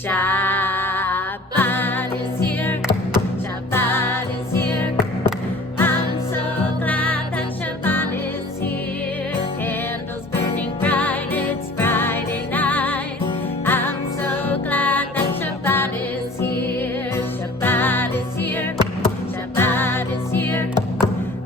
Shabbat is here. Shabbat is here. I'm so glad that Shabbat is here. Candles burning bright, it's Friday night. I'm so glad that Shabbat is here. Shabbat is here. Shabbat is here.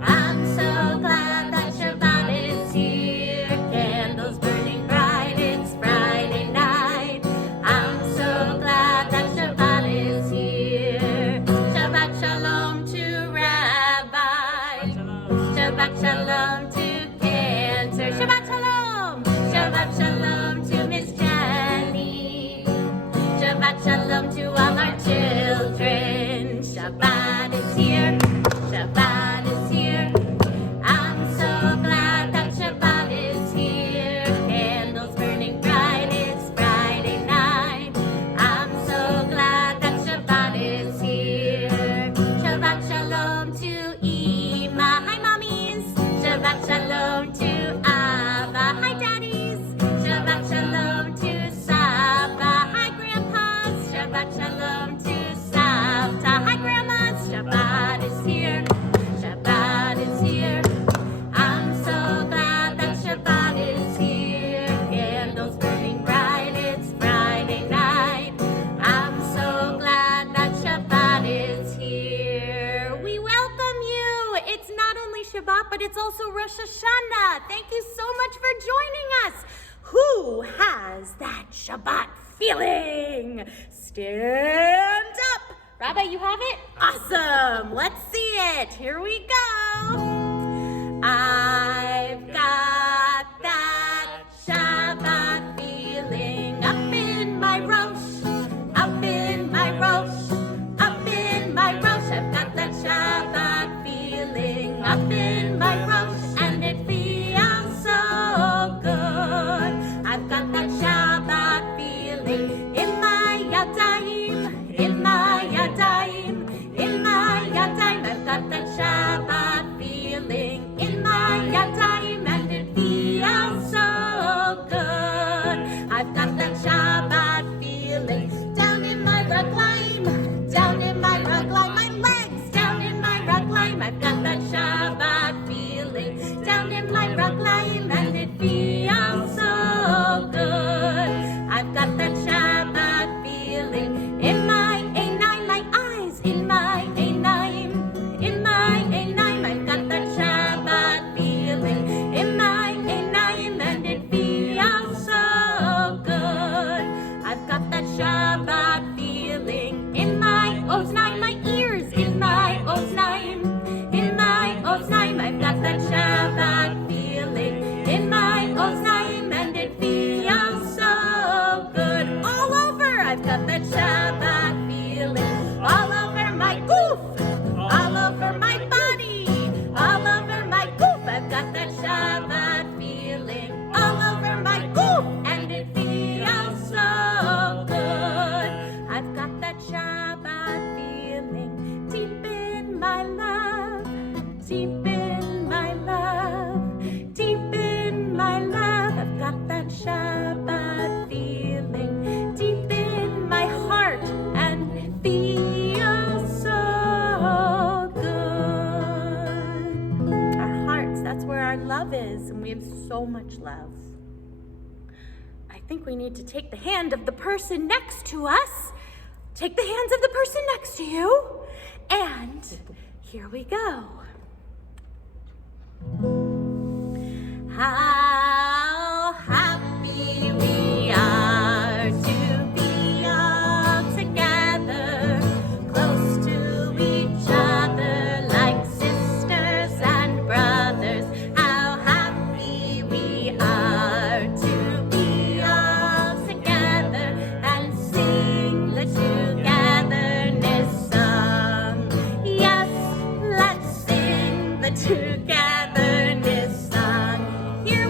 I'm so glad that Shabbat is here. Candles burning bright, it's Friday night. I'm so glad that Shabbat is here. Shabbat shalom to Rabbi. Shabbat shalom to Cantor. Shabbat shalom. Shabbat shalom to Miss Jenny. Shabbat shalom to all our children. Shabbat is here. Shabbat is here. I'm so glad that Shabbat is here. Candles burning bright, it's Friday night. I'm so glad that Shabbat is here. Shabbat shalom to Ima. Hi, mommies. Shabbat shalom to Abba. Hi, daddies. Shabbat shalom to Saba. Hi, grandpas. Shabbat shalom to Savta. Hi, grandmas. Shabbat is here. Shabbat is here. I'm so glad that Shabbat is here. Candles burning bright, it's Friday night. I'm so glad that Shabbat is here. We welcome you. It's not only Shabbat, but it's also Rosh Hashanah. Thank you so much for joining us. Who has that Shabbat feeling? Stand up. Rabbi, you have it? Awesome. Let's see it. Here we go. I've got that Shabbat feeling up in my Rosh, up in my Rosh, up in my Rosh. I've got that Shabbat feeling up in my Rosh, and it feels so good. I've got that Shabbat feeling in my Yadayim, in my Yadayim, in my Yadayim. I've got that Shabbat feeling in my Yadayim, and it feels so good. I've got that Shabbat feeling down in my Raglaim, down in my Raglaim, my legs down in my Raglaim. I've got that Shabbat feeling down in my Raglaim, and it feels so good. I've got that Shabbat feeling in my Einayim, my eyes, in my Einayim, in my Einayim. I've got that Shabbat feeling in my Einayim, and it feels so good. I've got that Shabbat feeling in my Oznaim, my ears, in my Oznaim, in my Oznaim. I've got that Shabbat feeling in my Oznaim, and it feels so good. All over, I've got that Shabbat feeling all over my goof, all over my body, all over my goof. I've got that Shabbat feeling all over my goof, and it feels so good. I've got that Shabbat feeling deep in my love, deep in my love, deep in my love. I've got that Shabbat feeling deep in my heart, and it feels so good. Our hearts, that's where our love is, and we have so much love. I think we need to take the hand of the person next to us. Take the hands of the person next to you, and here we go. How happy we are to be all together, close to each other like sisters and brothers. How happy we are to be all together and sing the togetherness song. Yes, let's sing the togetherness song. Here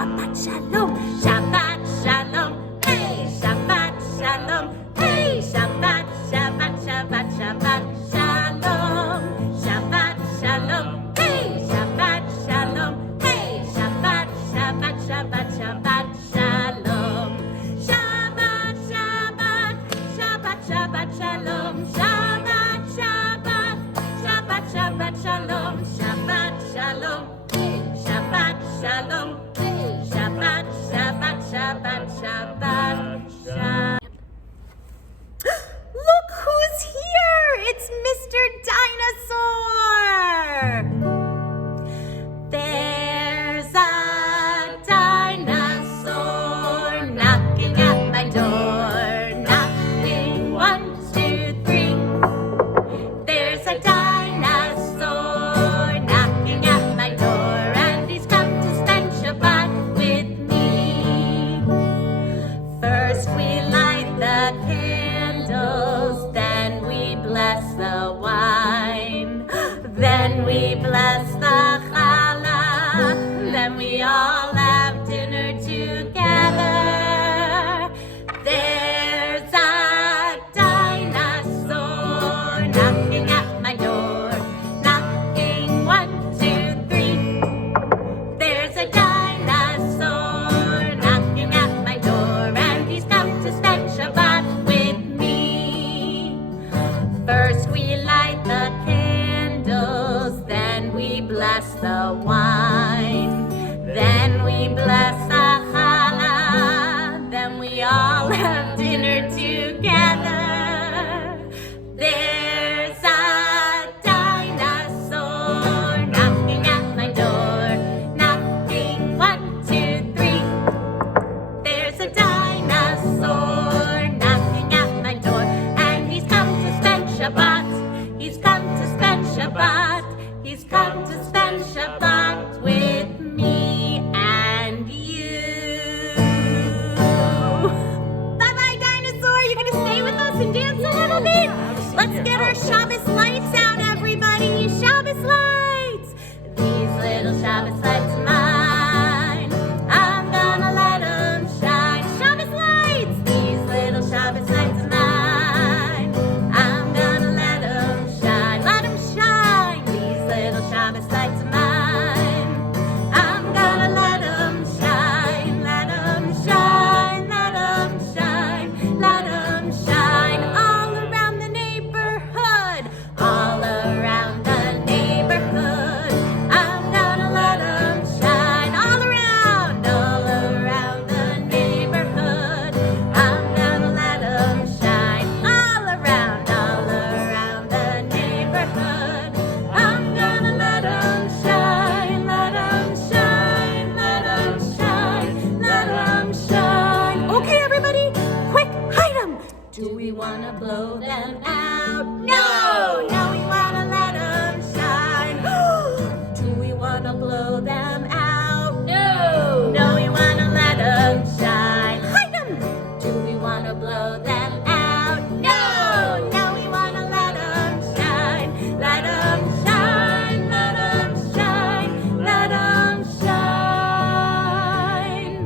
Shabbat shalom, Shabbat shalom, hey, Shabbat shalom, hey, Shabbat, Shabbat, Shabbat, Shabbat shalom, Shabbat shalom, hey, Shabbat shalom, hey, Shabbat, Shabbat, Shabbat, Shabbat shalom, Shabbat, Shabbat, Shabbat, Shabbat shalom, Shabbat, Shabbat, Shabbat, Shabbat shalom, Shabbat shalom, hey, Shabbat shalom, hey, Shabbat, Shabbat, Shabbat, Shabbat shalom. Look who's here! It's Mr. Dinosaur! There's a dinosaur knocking at my door. Knocking 1, 2, 3. There's a dinosaur knocking at my door, and he's come to spend Shabbat with me. First we light the candles, then we bless the wine, then we bless the challah, then we all have dinner together. There's a dinosaur knocking at my door, knocking 1, 2, 3. There's a dinosaur knocking at my door, and he's come to spend Shabbat with me. First we light the candles, then we bless the wine, then we bless the challah, then we all have dinner together. There's a dinosaur knocking at my door, knocking 1, 2, 3. There's a dinosaur knocking at my door, and he's come to spend Shabbat. He's come to spend Shabbat. He's come to spend Shabbat with me and you. Bye-bye, dinosaur. You're gonna stay with us and dance a little bit? Let's get our Shabbos lights out, everybody. Shabbos lights. These little Shabbos lights are mine. I'm gonna let them shine. Shabbos lights. These little Shabbos lights are mine. I'm gonna let them shine. Let them shine. These little Shabbos lights are mine. I'm gonna let them shine. Let them shine. Let them shine. Let them shine all around the neighborhood. All around the neighborhood. I'm gonna let them shine all around the neighborhood. I'm gonna let them shine all around the neighborhood. I'm gonna let them shine, let them shine, let them shine, let them shine. Okay, everybody, quick, hide them. Do we wanna blow them out? No, no, we wanna let them shine. Do we wanna blow them out? No, no, we wanna let them shine. Hide them. Do we wanna blow them out? No, no, we wanna let them shine. Let them shine, let them shine, let them shine.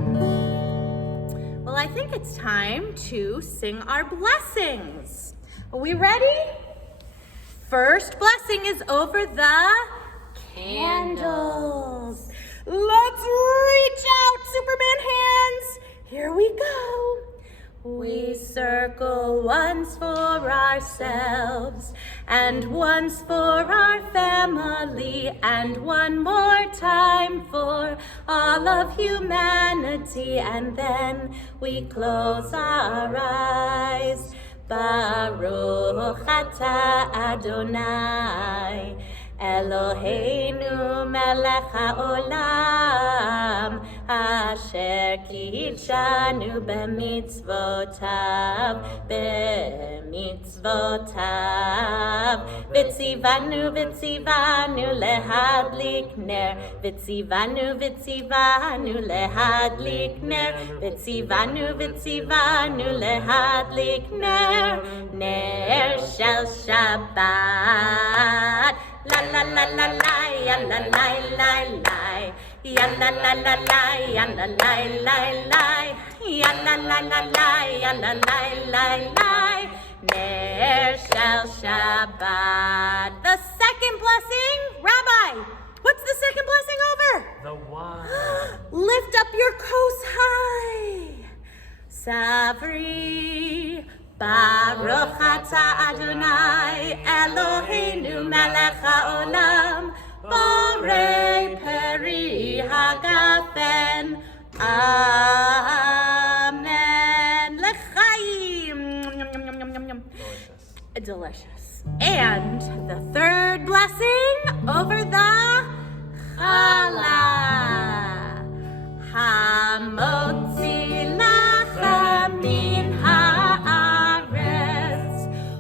Well, I think it's time to sing our blessings. Are we ready? First blessing is over the candles. Let's reach out, Superman hands. Here we go. We circle once for ourselves, and once for our family, and one more time for all of humanity, and then we close our eyes. Baruch atah Adonai Eloheinu melech haolam asher kidshanu b'mitzvotav v'tzivanu lehadlik ner v'tzivanu lehadlik ner v'tzivanu lehadlik ner shel Shabbat la la la la la, ya la la la la, ya la la la la, ya la la la la, ya la la la la, ya la la la la. Ner shel Shabbat. The second blessing, Rabbi. What's the second blessing over? The wine. Lift up your coast high. Savri. Baruch atah Adonai Eloheinu melech haolam borei peri hagafen. Amen. L'chaim. Delicious. And the third blessing over the challah. Hamotzi lachem min haaretz.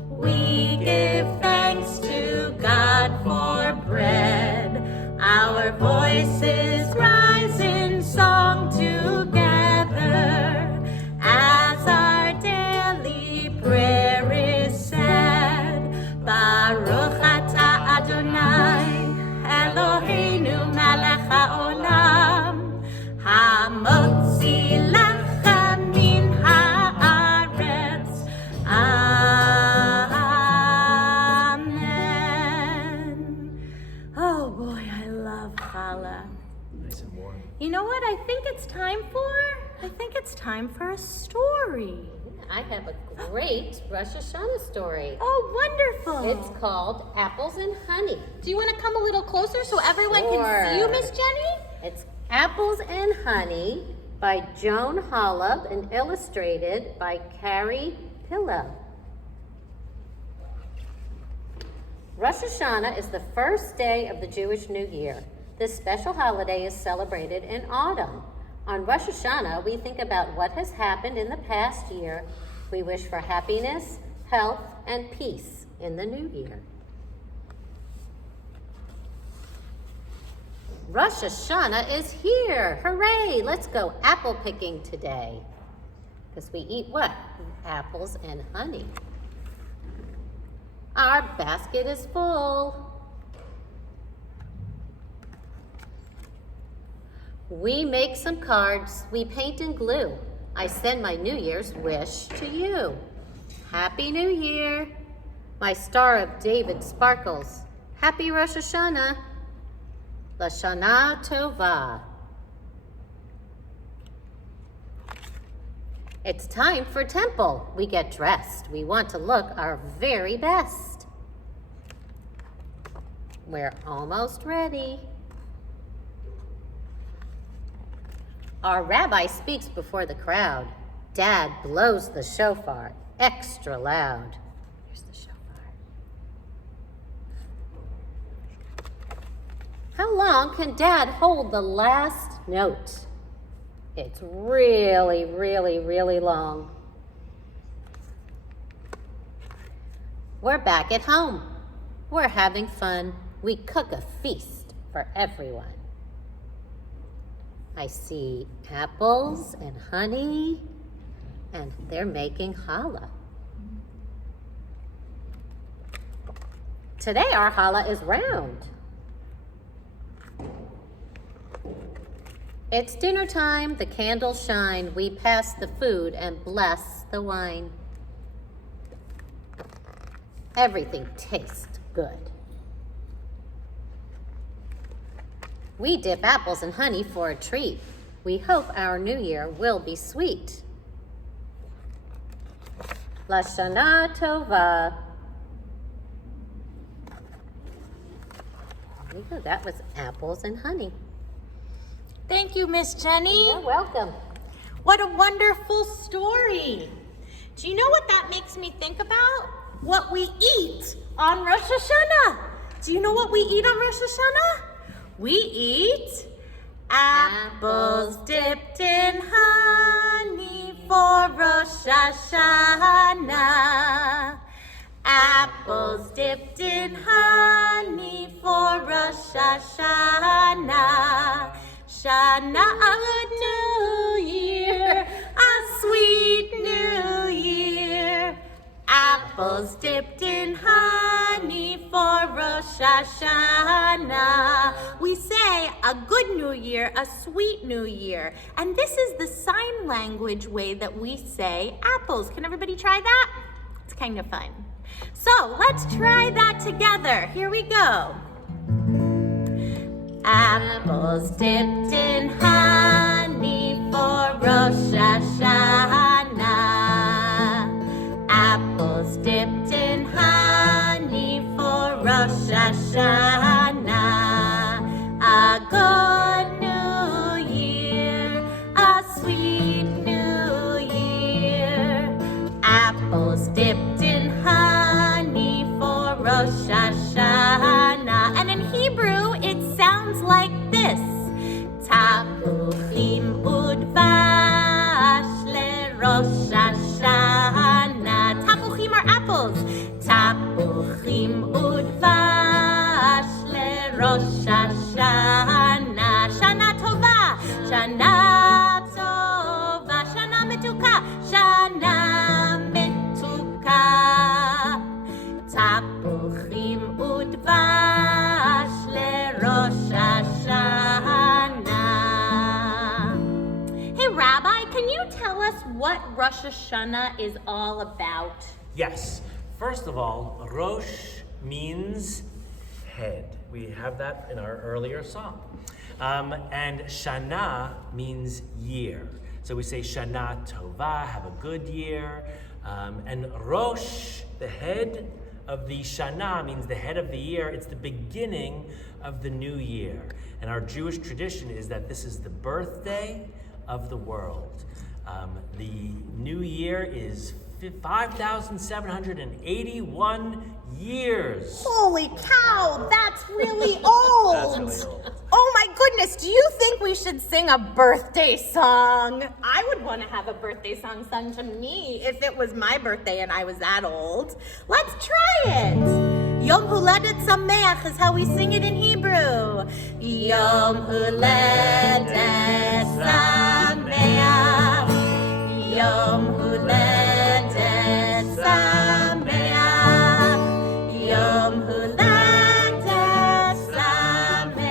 We give thanks to God for bread. Our voices rise in song together as our daily prayer is said. Baruch atah Adonai Eloheinu melech haolam hamotzi lachem min haaretz. Amen. Oh boy, I love challah. Nice and warm. You know what I think it's time for? I think it's time for a story. I have a great Rosh Hashanah story. Oh, wonderful. It's called Apples and Honey. Do you want to come a little closer so everyone can see you, Miss Jenny? It's Apples and Honey by Joan Holub and illustrated by Carrie Pillow. Rosh Hashanah is the first day of the Jewish New Year. This special holiday is celebrated in autumn. On Rosh Hashanah, we think about what has happened in the past year. We wish for happiness, health, and peace in the new year. Rosh Hashanah is here. Hooray! Let's go apple picking today. Because we eat what? Apples and honey. Our basket is full. We make some cards, we paint and glue. I send my New Year's wish to you. Happy New Year. My Star of David sparkles. Happy Rosh Hashanah. Lashana Tova. It's time for temple. We get dressed. We want to look our very best. We're almost ready. Our rabbi speaks before the crowd. Dad blows the shofar extra loud. Here's the shofar. How long can Dad hold the last note? It's really, really, really long. We're back at home. We're having fun. We cook a feast for everyone. I see apples and honey, and they're making challah. Today our challah is round. It's dinner time, the candles shine, we pass the food and bless the wine. Everything tastes good. We dip apples and honey for a treat. We hope our new year will be sweet. Lashana Tova. There you go, that was apples and honey. Thank you, Miss Jenny. You're welcome. What a wonderful story. Do you know what that makes me think about? What we eat on Rosh Hashanah. Do you know what we eat on Rosh Hashanah? We eat apples dipped in honey for Rosh Hashanah. Apples dipped in honey for Rosh Hashanah. Shana, a good new year, a sweet new year. Apples dipped in honey for Rosh Rosh Hashanah. We say a good new year, a sweet new year. And this is the sign language way that we say apples. Can everybody try that? It's kind of fun. So let's try that together. Here we go. Apples dipped in honey for Rosh Hashanah. Apples dipped in honey for Rosh Hashanah. A good new year, a sweet new year. Apples dipped in honey for Rosh Hashanah. And in Hebrew, it sounds like this. Tapuchim udvash leRosh Hashanah. Tapuchim are apples. Tapuchim udvash leRosh Hashanah. Shana tova, shana tova, shana metuka, shana metuka. Tapuchim udvash leRosh Hashanah. Hey, Rabbi, can you tell us what Rosh Hashanah is all about? Yes. First of all, Rosh means head. We have that in our earlier song. And Shana means year. So we say Shana Tova, have a good year. And Rosh, the head of the Shana, means the head of the year. It's the beginning of the new year. And our Jewish tradition is that this is the birthday of the world. The new year is 5,781 years. Holy cow, that's really old. That's really old. Oh my goodness, do you think we should sing a birthday song? I would want to have a birthday song sung to me if it was my birthday and I was that old. Let's try it. Yom Huledet Sameach is how we sing it in Hebrew. Yom Huledet Sameach. Yom Huledet Sameach. Yom Huledet Sameach.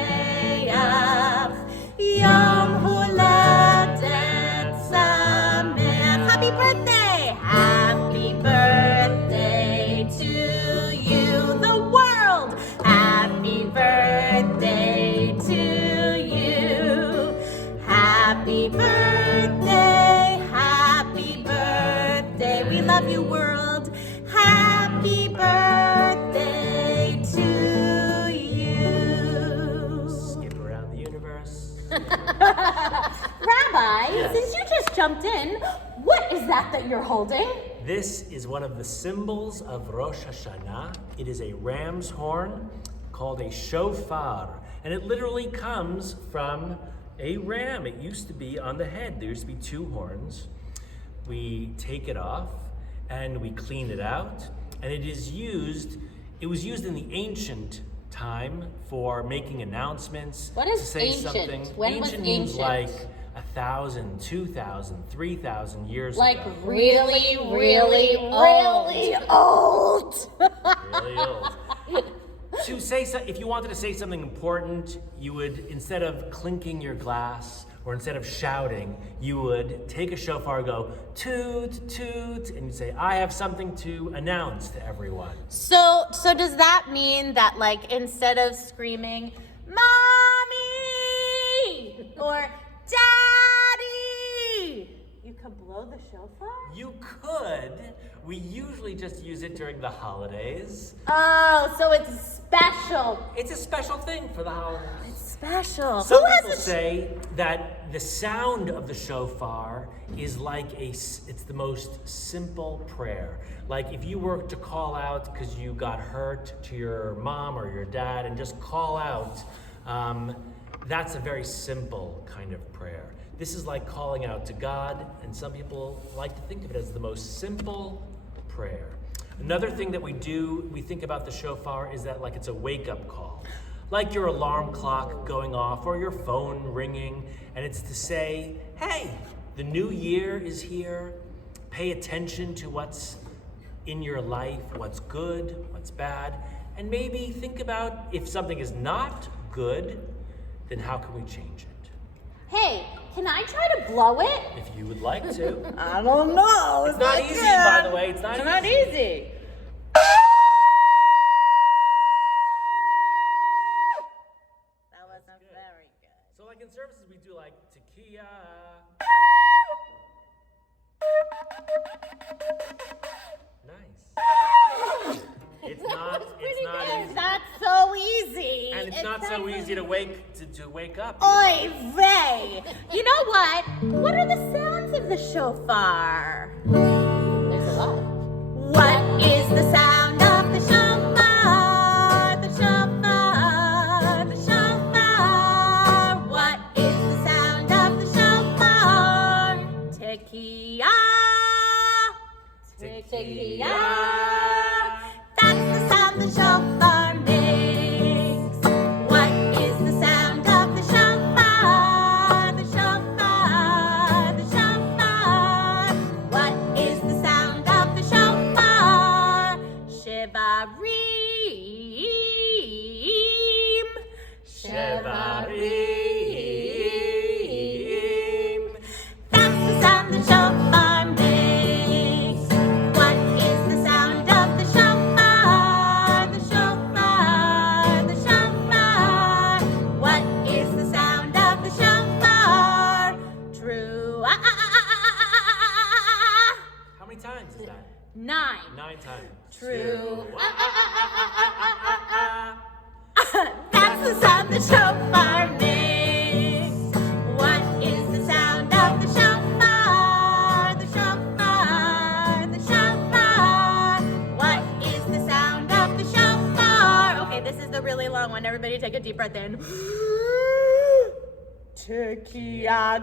Yom Huledet Sameach. Happy birthday! Happy birthday to you, the world! Happy birthday to you. Happy birthday, happy birthday. We love you, world. Happy birthday to you. Skip around the universe. Rabbi, Yes. since you just jumped in, what is that you're holding? This is one of the symbols of Rosh Hashanah. It is a ram's horn called a shofar, and it literally comes from a ram. It used to be on the head. There used to be two horns. We take it off and we clean it out, and it was used in the ancient time for making announcements. What is to say ancient? something. When was ancient means ancient? like 1,000, 2,000, 3,000 years Like ago. really, really old. Really old. Really old. To say if you wanted to say something important, you would, instead of clinking your glass or instead of shouting, you would take a shofar, go toot, toot, and you'd say, I have something to announce to everyone. So does that mean that, like, instead of screaming, Mommy! Or Daddy! You could blow the shofar? You could. We usually just use it during the holidays. Oh, so it's special. It's a special thing for the holidays. It's special. Some Who people has a say that the sound of the shofar is like it's the most simple prayer. Like if you were to call out because you got hurt to your mom or your dad and just call out, that's a very simple kind of prayer. This is like calling out to God, and some people like to think of it as the most simple prayer. Another thing that we think about the shofar is that like it's a wake-up call. Like your alarm clock going off or your phone ringing, and it's to say, hey, the new year is here. Pay attention to what's in your life, what's good, what's bad, and maybe think about if something is not good, then how can we change it? Hey, can I try to blow it? If you would like to. I don't know. It's not easy, by the way. It's not easy. That wasn't very good. So like in services, we do like tequila. Nice. It's not easy. That's so easy. And it's not so easy to wake up. Oy vey. You know what? What are the sounds of the shofar? There's a lot. What is the sound of the shofar? The shofar, the shofar. What is the sound of the shofar? Tekiah. Tekiah. That's the sound the shofar makes. What is the sound of the shofar? The shofar, the shofar. What is the sound of the shofar? Shevarim. Shevarim. That's the sound the shofar makes. What is the sound of the shofar? The shofar, the shofar. What is the sound of the shofar? True. How many times is that? 9. 9 times. True. Two. That's the sound the shofar makes. What is the sound of the shofar? The shofar, the shofar. What is the sound of the shofar? Okay, this is the really long one. Everybody take a deep breath in. Tekiah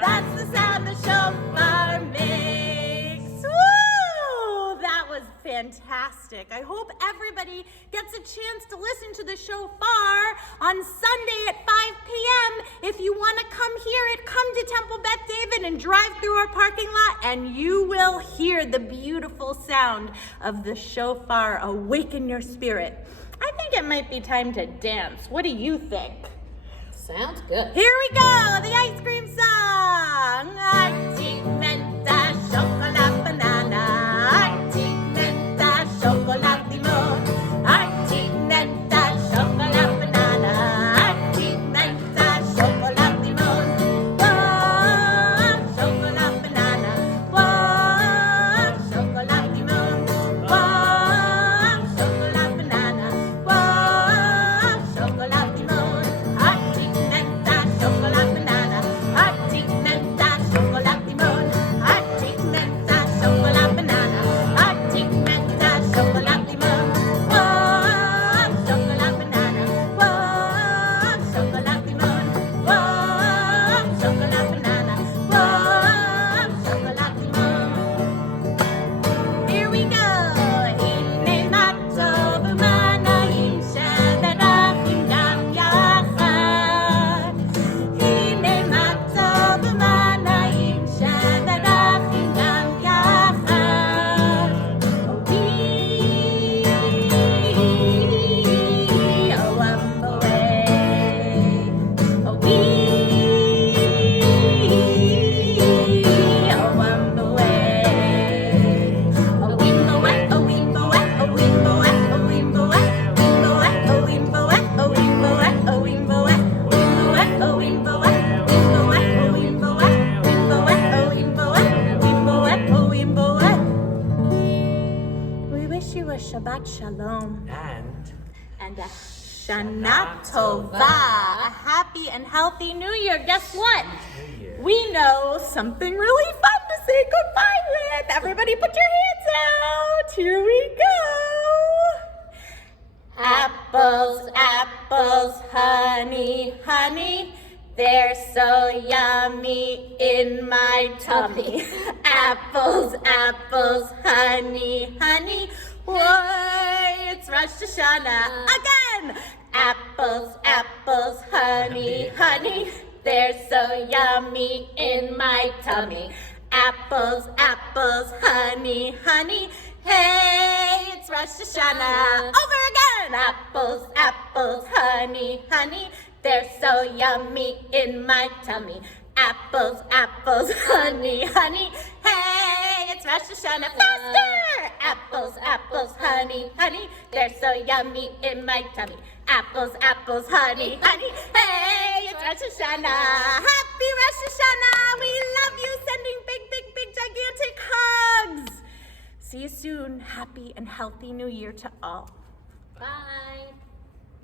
That's the sound the shofar makes. Woo! That was fantastic. I hope everybody gets a chance to listen to the shofar on Sunday at 5 p.m. If you want to come hear it, come to Temple Beth David and drive through our parking lot, and you will hear the beautiful sound of the shofar awaken your spirit. I think it might be time to dance. What do you think? Sounds good. Here we go, the ice cream song. Arti menta chocolate banana. Arti menta chocolate limon. Arti menta chocolate banana. Arti menta chocolate limon. Whoa, chocolate banana. Whoa, chocolate limon. Whoa, chocolate banana. Whoa, chocolate limon. Arti menta chocolate banana. Arti menta chocolate limon. Arti menta chocolate banana. Arti menta chocolate limon. Whoa, chocolate banana. Whoa, chocolate limon. Whoa, chocolate banana. Whoa, chocolate limon. Here we go. Hine matzo b'manayim she'berachim gam yachad. Hine matzo b'manayim she'berachim gam yachad. Oh, I'm away. Oh, I'm away. Oh, wimbo wet, oh, wimbo wet, oh, wimbo wet, oh, wimbo wet, wimbo wet, oh, wimbo wet, oh, wimbo wet, oh, wimbo wet, wimbo wet, oh, wimbo wet, wimbo wet, oh, wimbo wet, wimbo wet, oh, wimbo wet, wimbo wet, oh, wimbo wet. We wish you a Shabbat Shalom and a Shana Tova, a happy and healthy New Year. Guess what? New Year. We know something really fun to say goodbye with. Everybody put your hands out. Here we go. Apples, apples, honey, honey. they're so yummy in my tummy. Apples, apples, honey, honey. Why, it's Rosh Hashanah again. Apples, apples, honey, honey. They're so yummy in my tummy. Apples, apples, honey, honey. Hey, it's Rosh Hashanah. Over again. Apples, apples, honey, honey. They're so yummy in my tummy. Apples, apples, honey, honey. Hey, it's Rosh Hashanah. Faster! Apples, apples, honey, honey. They're so yummy in my tummy. Apples, apples, honey, honey. Hey, it's Rosh Hashanah. Happy Rosh Hashanah. We love you. Sending big, big, big, gigantic hugs. See you soon. Happy and healthy New Year to all. Bye.